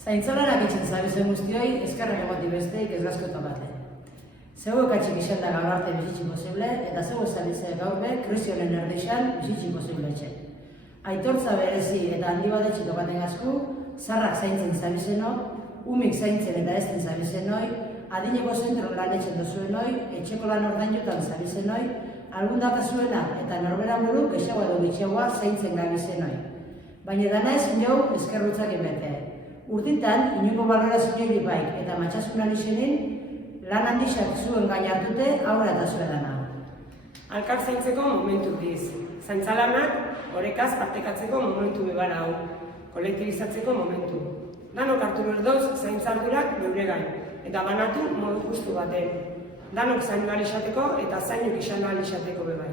Zaintzolanak itxen zabizen guztioi, eskerrak egoti besteik ez gazkoto bate. Zego ekatxik izenda gaur arte bizitxin posible, eta zego zabize gaur be, kruzionen erdixan bizitxin posible etxe. Aitortza berezi eta handi bat etxiko baten gazku, zarrak zaintzen zabizenok, umik zaintzen eta ezten zabizenoi, adineko zentron lan etxen dozuenoi, etxeko lan ordainotan zabizenoi, algundakazuena eta norbera buru gexagoa edo gitxagoa zaintzen gabizenoi. Baina dana ezin jau eskerrutzak bete. Urtitan, inuko balorazio baik eta matxasunan izenin, lan handixak zuen gainartute aurra eta zuen dana. Alkar zaintzeko momentu diz. Zaintzalanak orekaz partekatzeko momentu bebar hau. Kolektibizatzeko momentu. Danok hartu berdoz zaintzardurak geure gain, eta banatu modu justu baten. Danok zainu alixateko eta zainuk izan alixateko bebai.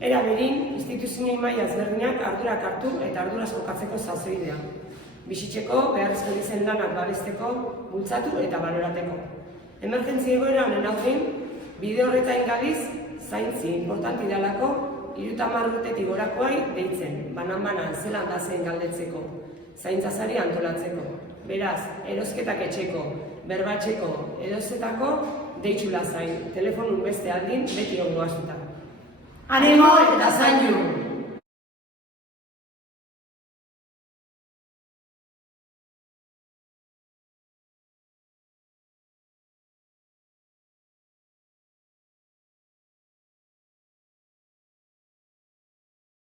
Era berin, instituzioen maila ezberdinak ardurak hartu eta arduraz jokatzeko sasoidea. Bizitzeko, beharrezko dizen lanak babesteko, bultzatu eta balorateko. Emergentzi egoera honen aurrean, bide horretain gabiz, zaintzi importanti dalako, 30 urtetik gorakoai deitzen, banan-banan zelan da zen galdetzeko, zaintzazari antolatzeko. Beraz, erosketak etxeko, berbatzeko, edozetako, deitxula zain, telefonun beste aldin beti ongo astuta. Animo eta zainu!